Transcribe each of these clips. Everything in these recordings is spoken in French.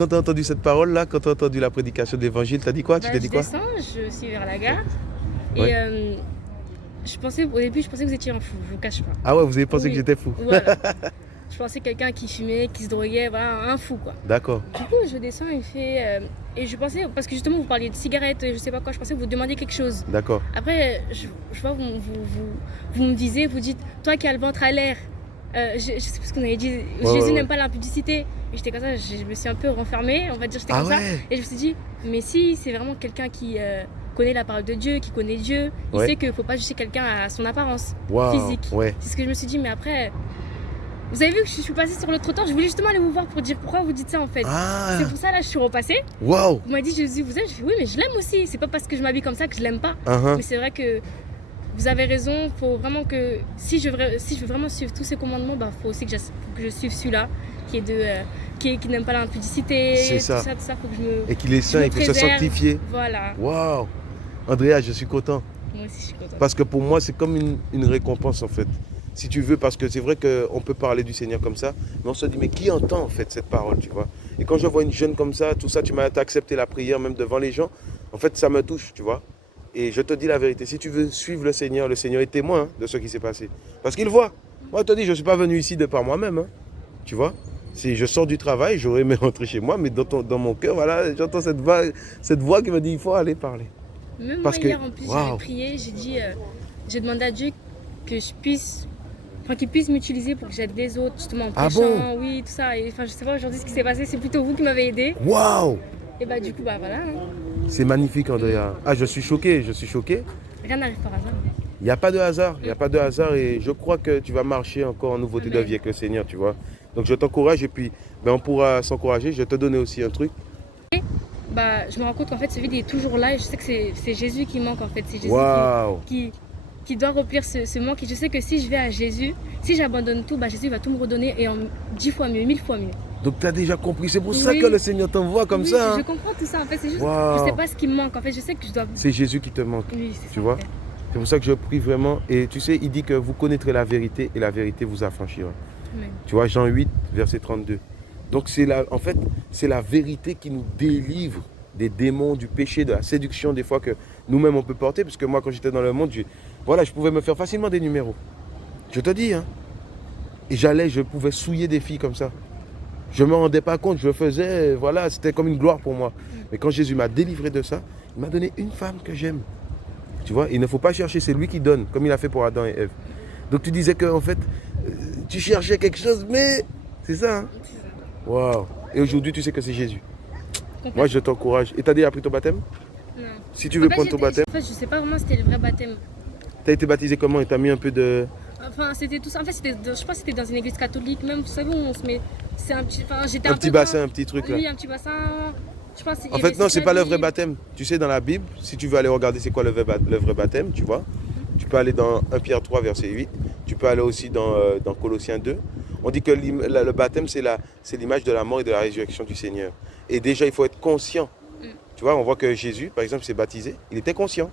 Quand tu as entendu cette parole-là, quand tu as entendu la prédication de l'évangile, tu as dit quoi? Tu t'es dit quoi? Je descends, je suis vers la gare. Et Ouais. au début, je pensais que vous étiez un fou, je vous cache pas. Ah ouais, vous avez pensé Oui, que j'étais fou. voilà. Je pensais quelqu'un qui fumait, qui se droguait, voilà, un fou quoi. D'accord. Du coup, je descends, il fait. Et je pensais, parce que justement, vous parliez de cigarettes, je sais pas quoi, je pensais que vous demandiez quelque chose. D'accord. Après, je vois, vous me visez, vous dites, toi qui as le ventre à l'air, je sais plus ce qu'on avait dit, Jésus n'aime pas l'impudicité. Et j'étais comme ça, je me suis un peu renfermée, on va dire, j'étais Ah comme ça. ouais. Et je me suis dit, mais si c'est vraiment quelqu'un qui connaît la parole de Dieu, qui connaît Dieu, il Ouais. sait qu'il ne faut pas juger quelqu'un à son apparence Waouh. physique. Ouais. C'est ce que je me suis dit, mais après, vous avez vu que je suis passée sur le trottoir, je voulais justement aller vous voir pour dire pourquoi vous dites ça en fait. Ah. C'est pour ça, là, je suis repassée. Waouh. Vous m'avez dit, Jésus, vous êtes, je fais, oui, mais je l'aime aussi. C'est pas parce que je m'habille comme ça que je l'aime pas. Uh-huh. Mais c'est vrai que vous avez raison, faut vraiment que si je veux vraiment suivre tous ces commandements, bah faut aussi que je suive celui-là qui est de qui n'aime pas l'impudicité, C'est tout ça. ça, faut que je me Et qu'il est saint, il faut se préserve. sanctifier. Voilà. Waouh. Andrea, je suis content. Moi aussi je suis contente. Parce que pour moi, c'est comme une récompense en fait. Si tu veux, parce que c'est vrai qu'on peut parler du Seigneur comme ça, mais on se dit, mais qui entend en fait cette parole, tu vois? Et quand je vois une jeune comme ça, tout ça, tu m'as accepté la prière même devant les gens, en fait, ça me touche, tu vois? Et je te dis la vérité, si tu veux suivre le Seigneur est témoin hein, de ce qui s'est passé. Parce qu'il voit. Moi, je te dis, je ne suis pas venu ici de par moi-même, hein, tu vois? Si je sors du travail, j'aurais aimé rentrer chez moi, mais dans mon cœur, voilà, j'entends cette voix qui me dit, il faut aller parler. Même Parce moi que- hier en plus waouh. j'ai prié, j'ai dit j'ai demandé à Dieu que je puisse qu'il puisse m'utiliser pour que j'aide les autres justement en Ah prêchant, bon? oui, tout ça. Et enfin je sais pas aujourd'hui ce qui s'est passé, c'est plutôt vous qui m'avez aidé. Waouh! Et bah du coup bah voilà, hein. C'est magnifique, Andrea. Ah, je suis choqué, je suis choqué. Rien n'arrive par hasard. Il n'y a pas de hasard, il n'y a pas de hasard et je crois que tu vas marcher encore en nouveauté de Amen. vie avec le Seigneur, tu vois. Donc je t'encourage et puis on pourra s'encourager. Je vais te donner aussi un truc. Bah, je me rends compte qu'en fait, ce vide est toujours là et je sais que c'est Jésus qui manque en fait. C'est Jésus Waouh! qui doit remplir ce manque. Et je sais que si je vais à Jésus, si j'abandonne tout, bah, Jésus va tout me redonner et en 10 fois mieux, 1000 fois mieux. Donc tu as déjà compris, c'est pour ça Oui. que le Seigneur t'envoie comme Oui, ça. Je Hein. comprends tout ça en fait. C'est juste, Waouh. je sais pas ce qui me manque en fait. Je sais que je dois. C'est Jésus qui te manque, Oui, c'est tu ça, vois. en fait. C'est pour ça que je prie vraiment. Et tu sais, il dit que vous connaîtrez la vérité et la vérité vous affranchira. Amen. Tu vois, Jean 8, verset 32. Donc en fait, c'est la vérité qui nous délivre des démons, du péché, de la séduction des fois que nous-mêmes on peut porter. Parce que moi, quand j'étais dans le monde, je pouvais me faire facilement des numéros. Je te dis, hein. Et je pouvais souiller des filles comme ça. Je ne me rendais pas compte, je faisais, voilà, c'était comme une gloire pour moi. Mais quand Jésus m'a délivré de ça, il m'a donné une femme que j'aime. Tu vois, il ne faut pas chercher, c'est lui qui donne, comme il a fait pour Adam et Ève. Donc tu disais qu'en fait, tu cherchais quelque chose, mais c'est ça. Hein? C'est ça. Waouh. Et aujourd'hui, tu sais que c'est Jésus. Complètement. Moi, je t'encourage. Et tu as déjà pris ton baptême? Non. Si tu veux En fait, prendre ton baptême, En fait, je sais pas vraiment si c'était le vrai baptême. tu as été baptisé comment? Et tu as mis un peu de... Enfin, c'était tout ça. En fait, je crois que c'était dans une église catholique. Même, vous savez, où on se met. C'est un petit. Enfin, j'étais Un un petit peu bassin, quand- un petit truc là. Oui, un petit bassin. Je pense. En fait, non, c'est pas le vrai baptême. Tu sais, dans la Bible, si tu veux aller regarder c'est quoi le vrai baptême, tu vois, tu peux aller dans 1 Pierre 3, verset 8. Tu peux aller aussi dans Colossiens 2. On dit que le baptême, c'est l'image de la mort et de la résurrection du Seigneur. Et déjà, il faut être conscient. Tu vois, on voit que Jésus, par exemple, s'est baptisé. Il était conscient.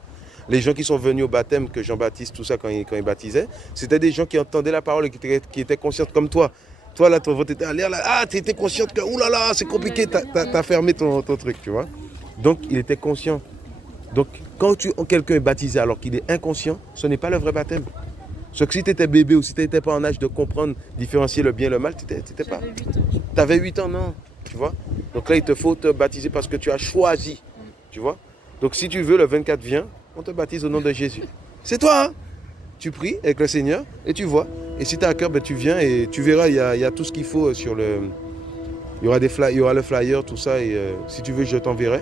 Les gens qui sont venus au baptême, que Jean-Baptiste, tout ça, quand il baptisait, c'était des gens qui entendaient la parole et qui étaient conscients comme toi. Toi, là, ton vote était à l'air, là, ah, tu étais consciente que, oulala, c'est compliqué, t'as fermé ton truc, tu vois. Donc, il était conscient. Donc, quand quelqu'un est baptisé alors qu'il est inconscient, ce n'est pas le vrai baptême. Sauf que si tu étais bébé ou si tu n'étais pas en âge de comprendre, différencier le bien et le mal, tu n'étais pas. J'avais 8 ans. Tu avais 8 ans, non, tu vois. Donc là, il te faut te baptiser parce que tu as choisi, tu vois. Donc, si tu veux, le 24 vient, on te baptise au nom de Jésus. C'est toi, hein. Tu pries avec le Seigneur et tu vois. Et si tu as à cœur, ben, tu viens et tu verras, il y a tout ce qu'il faut sur le... Il y aura le flyer, tout ça. Et si tu veux, je t'enverrai.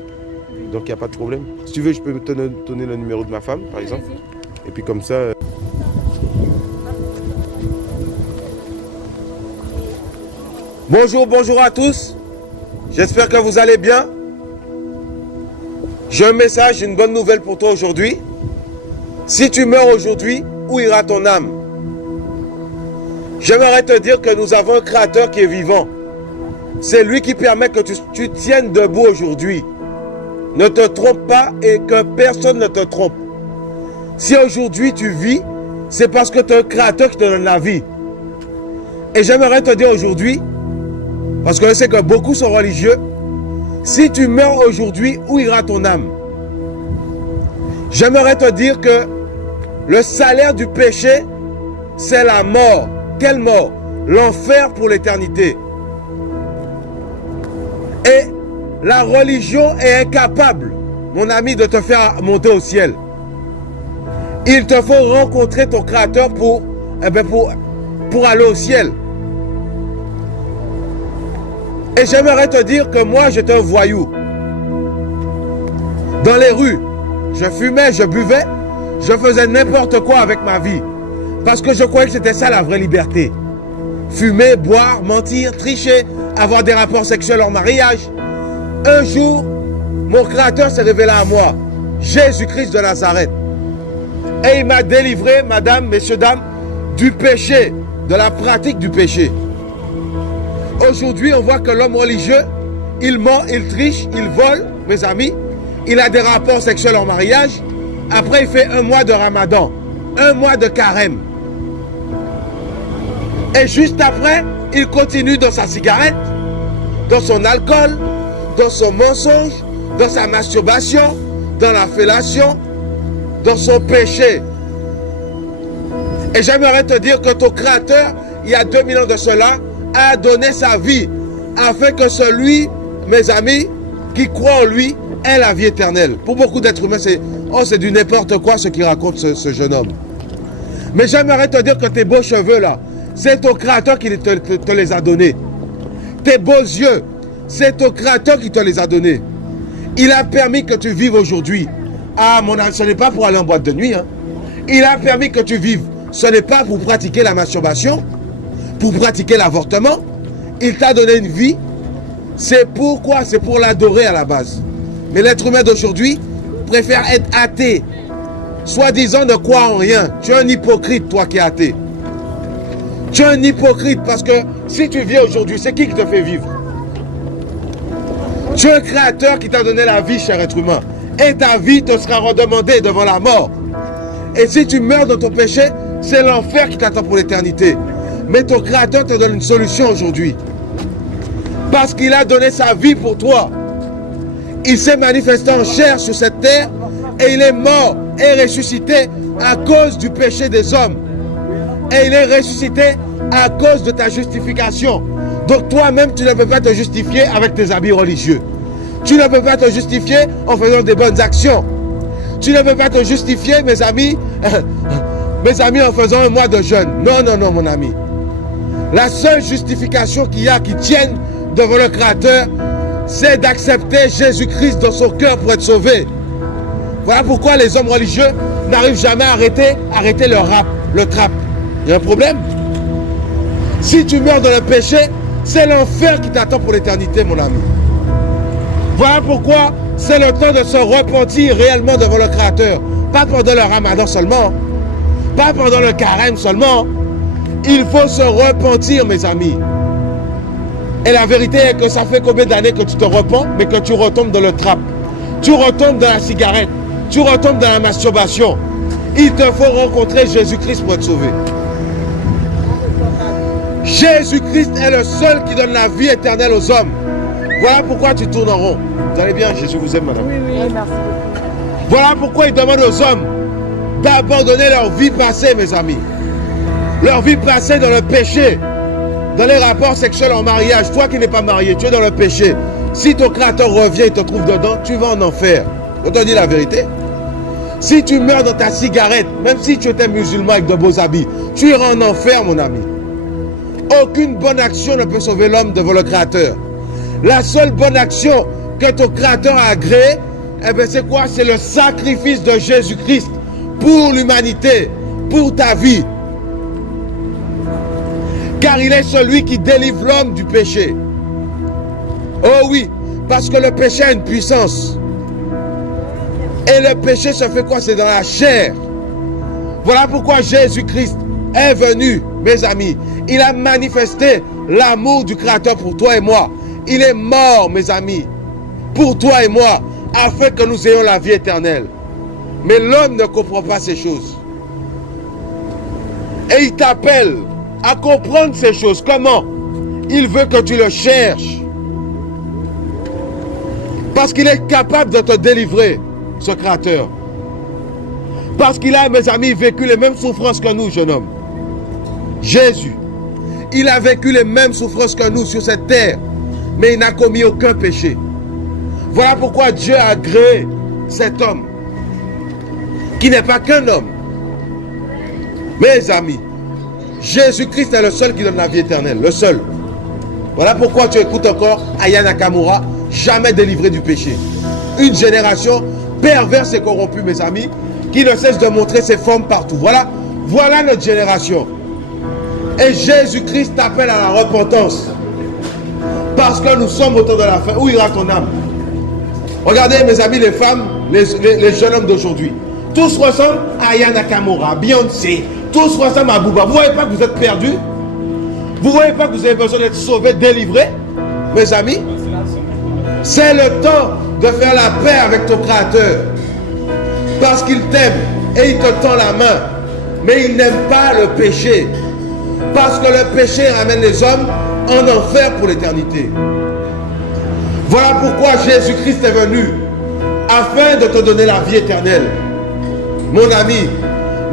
Donc, il n'y a pas de problème. Si tu veux, je peux te donner le numéro de ma femme, par exemple. Allez-y. Et puis comme ça... Bonjour à tous. J'espère que vous allez bien. J'ai un message, une bonne nouvelle pour toi aujourd'hui. Si tu meurs aujourd'hui, où ira ton âme? J'aimerais te dire que nous avons un Créateur qui est vivant. C'est lui qui permet que tu tiennes debout aujourd'hui. Ne te trompe pas et que personne ne te trompe. Si aujourd'hui tu vis, c'est parce que tu as un Créateur qui te donne la vie. Et j'aimerais te dire aujourd'hui, parce que je sais que beaucoup sont religieux, Si tu meurs aujourd'hui, où ira ton âme? J'aimerais te dire que le salaire du péché, c'est la mort. Quelle mort? L'enfer pour l'éternité. Et la religion est incapable, mon ami, de te faire monter au ciel. Il te faut rencontrer ton Créateur pour aller au ciel. Et j'aimerais te dire que moi, j'étais un voyou. Dans les rues, je fumais, je buvais, je faisais n'importe quoi avec ma vie. Parce que je croyais que c'était ça la vraie liberté. Fumer, boire, mentir, tricher, avoir des rapports sexuels en mariage. Un jour, mon Créateur s'est révélé à moi, Jésus-Christ de Nazareth. Et il m'a délivré, madame, messieurs, dames, du péché, de la pratique du péché. Aujourd'hui, on voit que l'homme religieux, il ment, il triche, il vole, mes amis. Il a des rapports sexuels en mariage. Après, il fait un mois de ramadan, un mois de carême. Et juste après, il continue dans sa cigarette, dans son alcool, dans son mensonge, dans sa masturbation, dans la fellation, dans son péché. Et j'aimerais te dire que ton Créateur, il y a 2000 ans de cela, a donné sa vie afin que celui, mes amis, qui croit en lui, ait la vie éternelle. Pour beaucoup d'êtres humains, c'est du n'importe quoi ce qu'il raconte ce jeune homme. Mais j'aimerais te dire que tes beaux cheveux là, c'est ton Créateur qui te les a donnés. Tes beaux yeux, c'est ton Créateur qui te les a donnés. Il a permis que tu vives aujourd'hui. Ah mon âme, ce n'est pas pour aller en boîte de nuit. Hein. Il a permis que tu vives. Ce n'est pas pour pratiquer la masturbation, pour pratiquer l'avortement. Il t'a donné une vie. C'est pourquoi? C'est pour l'adorer à la base. Mais l'être humain d'aujourd'hui préfère être athée. Soi-disant ne croit en rien. Tu es un hypocrite, toi qui es athée. Tu es un hypocrite parce que si tu vis aujourd'hui, c'est qui te fait vivre? Tu es un Créateur qui t'a donné la vie, cher être humain. Et ta vie te sera redemandée devant la mort. Et si tu meurs dans ton péché, c'est l'enfer qui t'attend pour l'éternité. Mais ton Créateur te donne une solution aujourd'hui. Parce qu'il a donné sa vie pour toi. Il s'est manifesté en chair sur cette terre et il est mort et ressuscité à cause du péché des hommes. Et il est ressuscité à cause de ta justification. Donc toi-même, tu ne peux pas te justifier avec tes habits religieux. Tu ne peux pas te justifier en faisant des bonnes actions. Tu ne peux pas te justifier, mes amis, en faisant un mois de jeûne. Non, non, non, mon ami. La seule justification qu'il y a qui tienne devant le Créateur, c'est d'accepter Jésus-Christ dans son cœur pour être sauvé. Voilà pourquoi les hommes religieux n'arrivent jamais à arrêter le trap. Il y a un problème. Si tu meurs dans le péché, c'est l'enfer qui t'attend pour l'éternité, mon ami. Voilà pourquoi c'est le temps de se repentir réellement devant le Créateur. Pas pendant le ramadan seulement. Pas pendant le carême seulement. Il faut se repentir, mes amis. Et la vérité est que ça fait combien d'années que tu te repens, mais que tu retombes dans le trap. Tu retombes dans la cigarette. Tu retombes dans la masturbation. Il te faut rencontrer Jésus-Christ pour être sauvé. Jésus-Christ est le seul qui donne la vie éternelle aux hommes. Voilà pourquoi tu tournes en rond. Vous allez bien? Jésus vous aime, madame. Oui, oui, merci. Voilà pourquoi il demande aux hommes d'abandonner leur vie passée, mes amis. Leur vie passée dans le péché, dans les rapports sexuels en mariage. Toi qui n'es pas marié, tu es dans le péché. Si ton Créateur revient et te trouve dedans, tu vas en enfer. On te dit la vérité. Si tu meurs dans ta cigarette, même si tu étais musulman avec de beaux habits, tu iras en enfer, mon ami. Aucune bonne action ne peut sauver l'homme devant le Créateur. La seule bonne action que ton Créateur a agréée, c'est quoi? C'est le sacrifice de Jésus-Christ pour l'humanité, pour ta vie. Car il est celui qui délivre l'homme du péché. Oh oui, parce que le péché a une puissance. Et le péché se fait quoi? C'est dans la chair. Voilà pourquoi Jésus-Christ est venu, mes amis. Il a manifesté l'amour du Créateur pour toi et moi. Il est mort, mes amis, pour toi et moi, afin que nous ayons la vie éternelle. Mais l'homme ne comprend pas ces choses. Et il t'appelle à comprendre ces choses. Comment? Il veut que tu le cherches. Parce qu'il est capable de te délivrer, ce Créateur. Parce qu'il a, mes amis, vécu les mêmes souffrances que nous, jeune homme. Jésus, il a vécu les mêmes souffrances que nous sur cette terre, mais il n'a commis aucun péché. Voilà pourquoi Dieu a créé cet homme, qui n'est pas qu'un homme. Mes amis, Jésus-Christ est le seul qui donne la vie éternelle, le seul. Voilà pourquoi tu écoutes encore Aya Nakamura, jamais délivré du péché. Une génération perverse et corrompue, mes amis, qui ne cesse de montrer ses formes partout. Voilà notre génération. Et Jésus-Christ t'appelle à la repentance. Parce que nous sommes au temps de la fin. Où ira ton âme? Regardez, mes amis, les femmes, les jeunes hommes d'aujourd'hui. Tous ressemblent à Aya Nakamura, Beyoncé. Tous ressemblent à Booba. Vous ne voyez pas que vous êtes perdus? Vous ne voyez pas que vous avez besoin d'être sauvés, délivrés? Mes amis, c'est le temps de faire la paix avec ton Créateur. Parce qu'il t'aime et il te tend la main. Mais il n'aime pas le péché. Parce que le péché ramène les hommes en enfer pour l'éternité. Voilà pourquoi Jésus-Christ est venu, afin de te donner la vie éternelle. Mon ami,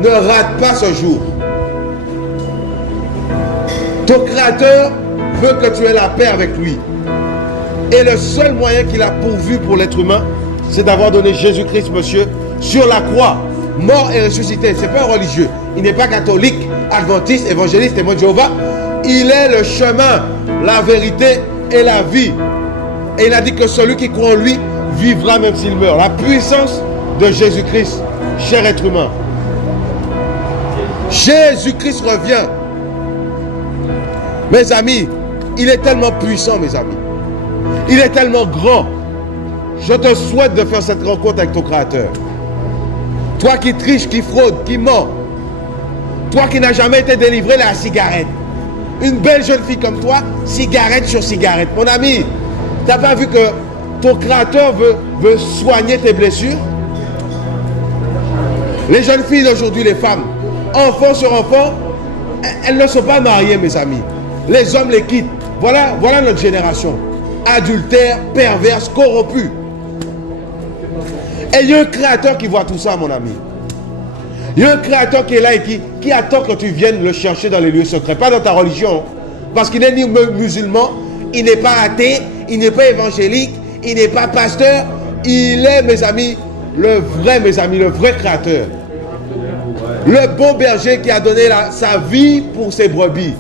ne rate pas ce jour. Ton Créateur veut que tu aies la paix avec lui. Et le seul moyen qu'il a pourvu pour l'être humain, c'est d'avoir donné Jésus-Christ, monsieur, sur la croix, mort et ressuscité. Ce n'est pas un religieux. Il n'est pas catholique, adventiste, évangéliste, témoin de Jéhovah. Il est le chemin, la vérité et la vie. Et il a dit que celui qui croit en lui vivra même s'il meurt. La puissance de Jésus-Christ, cher être humain. Jésus-Christ revient. Mes amis, il est tellement puissant, mes amis. Il est tellement grand. Je te souhaite de faire cette rencontre avec ton Créateur. Toi qui triches, qui fraude, qui ment. Toi qui n'as jamais été délivré de la cigarette. Une belle jeune fille comme toi, cigarette sur cigarette. Mon ami, tu n'as pas vu que ton Créateur veut soigner tes blessures? Les jeunes filles d'aujourd'hui, les femmes, enfants sur enfants, elles ne sont pas mariées, mes amis. Les hommes les quittent. Voilà notre génération. Adultère, perverse, corrompue. Et il y a un Créateur qui voit tout ça, mon ami. Il y a un Créateur qui est là et qui attend que tu viennes le chercher dans les lieux secrets. Pas dans ta religion. Parce qu'il n'est ni musulman, il n'est pas athée, il n'est pas évangélique, il n'est pas pasteur. Il est, mes amis, le vrai Créateur. Le bon berger qui a donné sa vie pour ses brebis.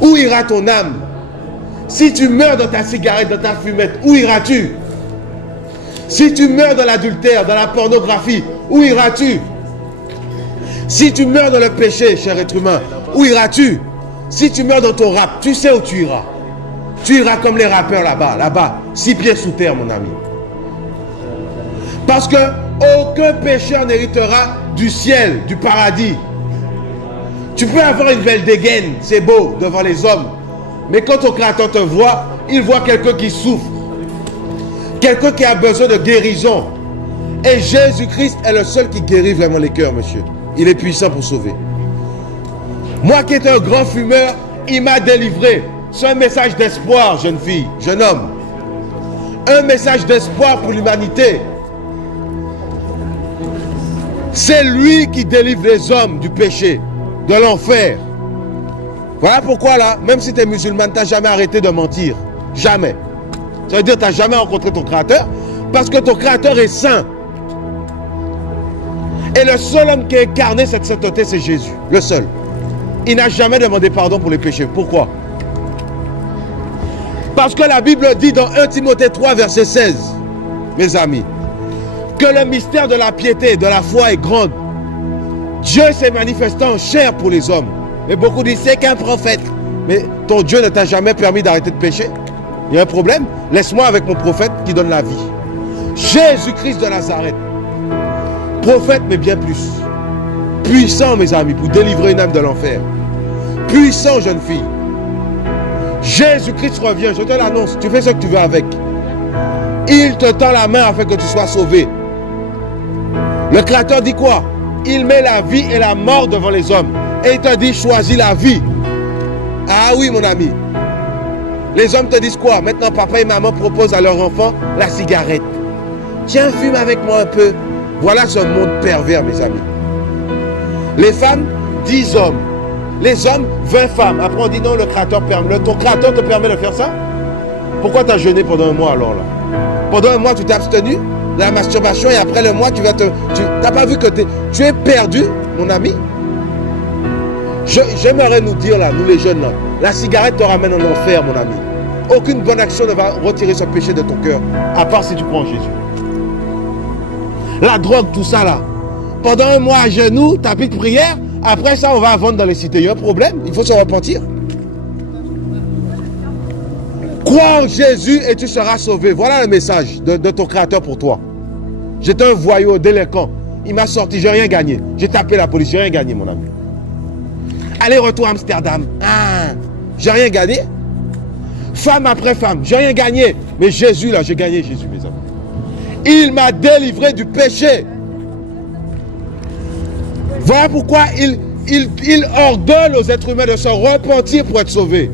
Où ira ton âme? Si tu meurs dans ta cigarette, dans ta fumette, où iras-tu? Si tu meurs dans l'adultère, dans la pornographie, où iras-tu? Si tu meurs dans le péché, cher être humain, où iras-tu? Si tu meurs dans ton rap, tu sais où tu iras. Tu iras comme les rappeurs là-bas, 6 pieds sous terre, mon ami. Parce que aucun pécheur n'héritera du ciel, du paradis. Tu peux avoir une belle dégaine, c'est beau devant les hommes. Mais quand ton Créateur te voit, il voit quelqu'un qui souffre. Quelqu'un qui a besoin de guérison. Et Jésus-Christ est le seul qui guérit vraiment les cœurs, monsieur. Il est puissant pour sauver. Moi qui étais un grand fumeur, il m'a délivré. C'est un message d'espoir, jeune fille, jeune homme. Un message d'espoir pour l'humanité. C'est lui qui délivre les hommes du péché, de l'enfer. Voilà pourquoi là, même si tu es musulman, tu n'as jamais arrêté de mentir. Jamais. Ça veut dire que tu n'as jamais rencontré ton Créateur, parce que ton Créateur est saint. Et le seul homme qui a incarné cette sainteté, c'est Jésus. Le seul. Il n'a jamais demandé pardon pour les péchés. Pourquoi? Parce que la Bible dit dans 1 Timothée 3, verset 16, mes amis, que le mystère de la piété, de la foi est grand. Dieu s'est manifesté en chair pour les hommes. Mais beaucoup disent, c'est qu'un prophète. Mais ton Dieu ne t'a jamais permis d'arrêter de pécher? Il y a un problème? Laisse-moi avec mon prophète qui donne la vie. Jésus-Christ de Nazareth. Prophète, mais bien plus. Puissant, mes amis, pour délivrer une âme de l'enfer. Puissant, jeune fille. Jésus-Christ revient, je te l'annonce. Tu fais ce que tu veux avec. Il te tend la main afin que tu sois sauvé. Le Créateur dit quoi? Il met la vie et la mort devant les hommes. Et il te dit, choisis la vie. Ah oui, mon ami. Les hommes te disent quoi? Maintenant, papa et maman proposent à leur enfant la cigarette. Tiens, fume avec moi un peu. Voilà ce monde pervers, mes amis. Les femmes, 10 hommes. Les hommes, 20 femmes. Après, on dit non, le créateur permet. Ton créateur te permet de faire ça? Pourquoi tu as jeûné pendant un mois alors là? Pendant un mois, tu t'es abstenu de la masturbation et après le mois, tu n'as pas vu que tu es perdu, mon ami? J'aimerais nous dire là, nous les jeunes là, la cigarette te ramène en enfer, mon ami. Aucune bonne action ne va retirer ce péché de ton cœur, à part si tu prends Jésus. La drogue, tout ça là. Pendant un mois à genoux, tapis de prière, après ça, on va vendre dans les cités. Il y a un problème, il faut se repentir. Crois en Jésus et tu seras sauvé. Voilà le message de ton créateur pour toi. J'étais un voyou, délinquant. Il m'a sorti, j'ai rien gagné. J'ai tapé la police, j'ai rien gagné, mon ami. Allez, retour à Amsterdam. Ah, j'ai rien gagné. Femme après femme, j'ai rien gagné. Mais Jésus, là, j'ai gagné Jésus, mes amis. Il m'a délivré du péché. Voilà pourquoi il ordonne aux êtres humains de se repentir pour être sauvés.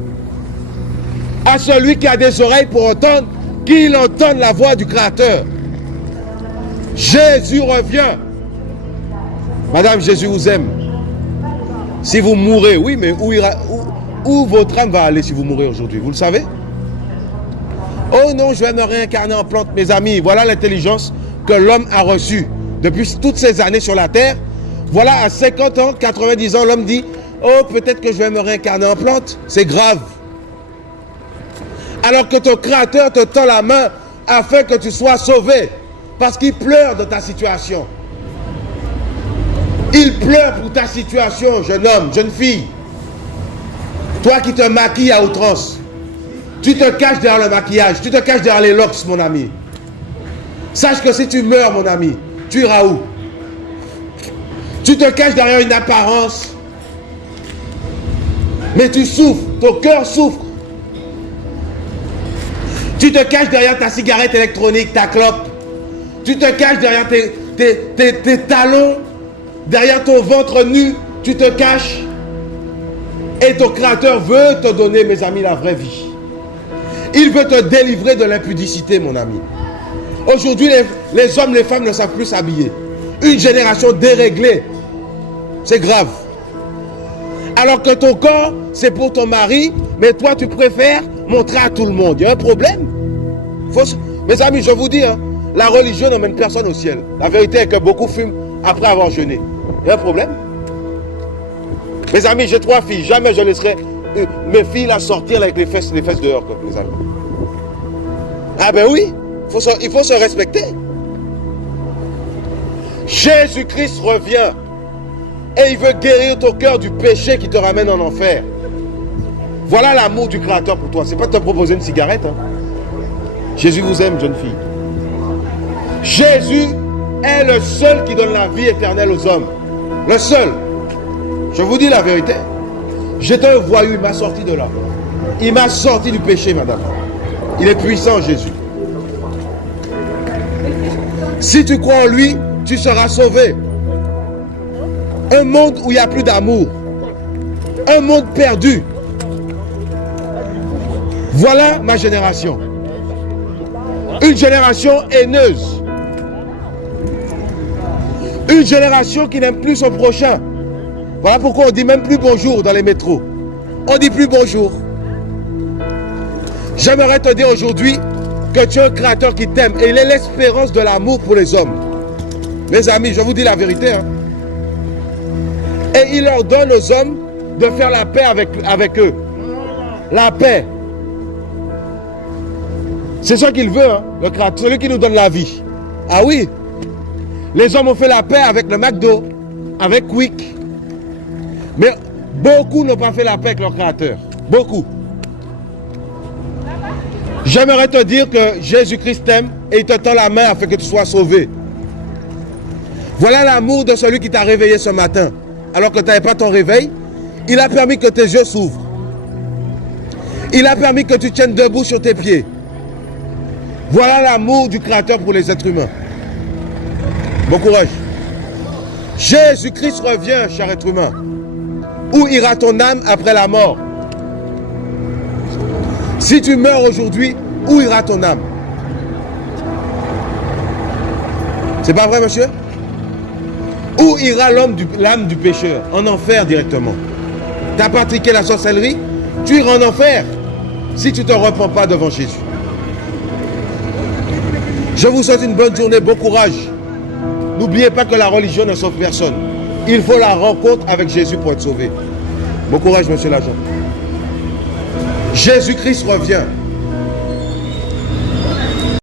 À celui qui a des oreilles pour entendre, qu'il entende la voix du Créateur. Jésus revient. Madame, Jésus vous aime. Si vous mourrez, oui, mais où votre âme va aller si vous mourrez aujourd'hui? Vous le savez? Oh non, je vais me réincarner en plante. Mes amis, voilà l'intelligence que l'homme a reçue depuis toutes ces années sur la terre. Voilà, à 50 ans, 90 ans, l'homme dit, oh, peut-être que je vais me réincarner en plante. C'est grave. Alors que ton Créateur te tend la main afin que tu sois sauvé. Parce qu'il pleure de ta situation. Il pleure pour ta situation, jeune homme, jeune fille. Toi qui te maquilles à outrance. Tu te caches derrière le maquillage. Tu te caches derrière les locks, mon ami. Sache que si tu meurs, mon ami, tu iras où? Tu te caches derrière une apparence. Mais tu souffres. Ton cœur souffre. Tu te caches derrière ta cigarette électronique, ta clope. Tu te caches derrière tes talons. Derrière ton ventre nu. Tu te caches. Et ton Créateur veut te donner, mes amis, la vraie vie. Il veut te délivrer de l'impudicité, mon ami. Aujourd'hui, les hommes, les femmes ne savent plus s'habiller. Une génération déréglée. C'est grave. Alors que ton corps, c'est pour ton mari, mais toi, tu préfères montrer à tout le monde. Il y a un problème. Mes amis, je vous dis, hein, la religion n'emmène personne au ciel. La vérité est que beaucoup fument après avoir jeûné. Il y a un problème. Mes amis, j'ai 3 filles. Jamais je laisserai mes filles là sortir avec les fesses dehors, comme les amis. Ah ben oui, il faut se respecter. Jésus-Christ revient et il veut guérir ton cœur du péché qui te ramène en enfer. Voilà l'amour du Créateur pour toi. C'est pas de te proposer une cigarette. Hein. Jésus vous aime, jeune fille. Jésus est le seul qui donne la vie éternelle aux hommes. Le seul. Je vous dis la vérité. J'étais un voyou, il m'a sorti de là. Il m'a sorti du péché, madame. Il est puissant, Jésus. Si tu crois en lui, tu seras sauvé. Un monde où il n'y a plus d'amour. Un monde perdu. Voilà ma génération. Une génération haineuse. Une génération qui n'aime plus son prochain. Voilà pourquoi on ne dit même plus bonjour dans les métros. On ne dit plus bonjour. J'aimerais te dire aujourd'hui que tu es un Créateur qui t'aime et il est l'espérance de l'amour pour les hommes. Mes amis, je vous dis la vérité. Hein. Et il ordonne aux hommes de faire la paix avec eux. La paix. C'est ce qu'il veut, hein, le Créateur, celui qui nous donne la vie. Ah oui. Les hommes ont fait la paix avec le McDo, avec Quick. Mais beaucoup n'ont pas fait la paix avec leur Créateur. Beaucoup. J'aimerais te dire que Jésus-Christ t'aime et il te tend la main afin que tu sois sauvé. Voilà l'amour de celui qui t'a réveillé ce matin. Alors que tu n'avais pas ton réveil, il a permis que tes yeux s'ouvrent. Il a permis que tu tiennes debout sur tes pieds. Voilà l'amour du Créateur pour les êtres humains. Bon courage. Jésus-Christ revient, cher être humain. Où ira ton âme après la mort? Si tu meurs aujourd'hui, où ira ton âme? C'est pas vrai, monsieur? Où ira l'âme du pécheur? En enfer directement. Tu n'as pratiqué la sorcellerie, tu iras en enfer si tu ne te repens pas devant Jésus. Je vous souhaite une bonne journée, bon courage. N'oubliez pas que la religion ne sauve personne. Il faut la rencontre avec Jésus pour être sauvé. Bon courage, monsieur l'agent. Jésus-Christ revient.